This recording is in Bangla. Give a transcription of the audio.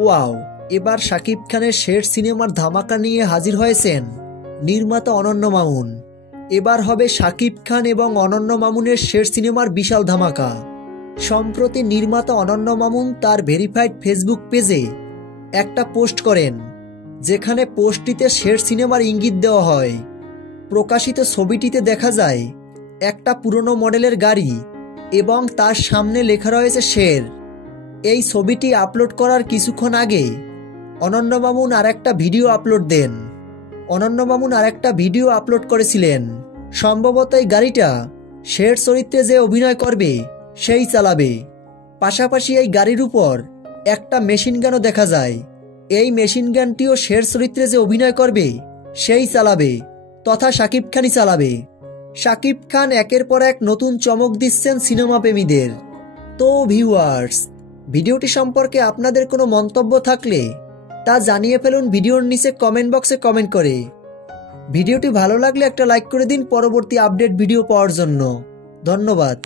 ওয়াও, এবার শাকিব খানের শের সিনেমার ধামাকা নিয়ে হাজির হয়েছেন নির্মাতা অনন্য মামুন। এবার হবে শাকিব খান এবং অনন্য মামুনের শের সিনেমার বিশাল ধামাকা। সম্প্রতি নির্মাতা অনন্য মামুন তার ভেরিফাইড ফেসবুক পেজে একটা পোস্ট করেন, যেখানে পোস্টটিতে শের সিনেমার ইঙ্গিত দেওয়া হয়। প্রকাশিত ছবিটিতে দেখা যায় একটা পুরনো মডেলের গাড়ি এবং তার সামনে লেখা রয়েছে শের। এই ছবিটি আপলোড করার কিছুক্ষণ আগে অনন্য মামুন আরেকটা ভিডিও আপলোড দেন। অনন্য মামুন আরেকটা ভিডিও আপলোড করেছিলেন, সম্ভবত এই গাড়িটা শের চরিত্রে যে অভিনয় করবে সেই চালাবে। পাশাপাশি এই গাড়ির উপর একটা মেশিন গানও দেখা যায়। এই মেশিন গানটিও শের চরিত্রে যে অভিনয় করবে সেই চালাবে, তথা শাকিব খানই চালাবে। শাকিব খান একের পর এক নতুন চমক দিচ্ছেন সিনেমা প্রেমীদের। তো ভিউয়ার্স, ভিডিওটি সম্পর্কে আপনাদের কোনো মন্তব্য থাকলে তা জানিয়ে ফেলুন ভিডিওর নিচে কমেন্ট বক্সে কমেন্ট করে। ভিডিওটি ভালো লাগলে একটা লাইক করে দিন পরবর্তী আপডেট ভিডিও পাওয়ার জন্য। ধন্যবাদ।